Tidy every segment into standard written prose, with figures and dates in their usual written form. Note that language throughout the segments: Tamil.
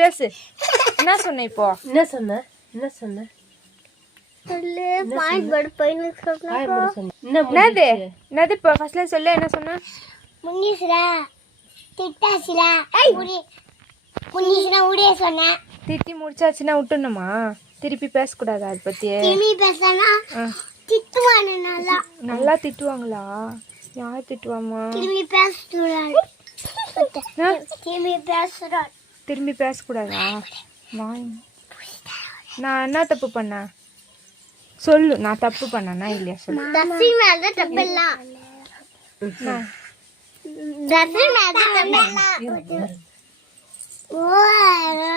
பேசு. என்ன சொன்ன இப்போ? என்ன சொன்ன என்னது இப்போ ஃபர்ஸ்ட்ல சொல்ல என்ன சொன்ன? திட்டி முடிச்சாச்சுன்னா விட்டுணுமா? திருப்பி பேசக்கூடாது அதை பத்தி. நல்லா திட்டுவாங்களா? யார் திட்டுவாமா? திரும்பி பேசக்கூடாதா? நான் என்ன தப்பு பண்ணேன் சொல்லு. நான் தப்பு பண்ணனா இல்லையா சொல்லு.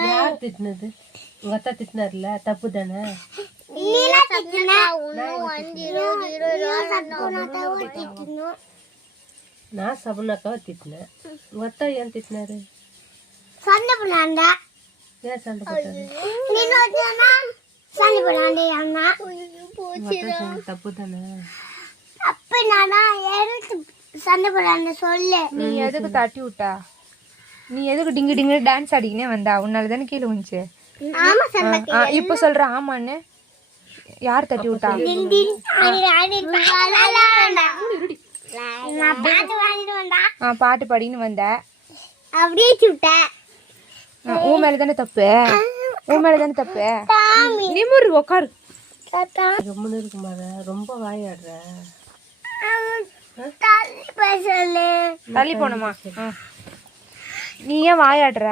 யார் திட்டினது? உங்க அத்தா திட்டினார்ல, தப்பு தானே? நான் சபனாக்காவை திட்டினேன். உங்க அத்தா ஏன் திட்டினாரு? ஏன் சண்டை போட்டாரு? தப்பு தானே? நீ எதுக்கு தட்டி விட்டா? நீ எதுக்கு டிங்கு டிங்கு டான்ஸ் ஆடிக்கினே வந்தா? உன்னால தானே கீழே வந்துச்சு. இப்ப சொல்ற ஆமான்னு. யார் தட்டி விட்டா? பாட்டு பாடின்னு வந்த. உன் மேல தானே தப்பு. உன் மேல தானே தப்பு. நிமிரு உக்காரு. ரொம்ப வாயாடுற. தள்ளி போனமா? நீ ஏன் வாயாடுற?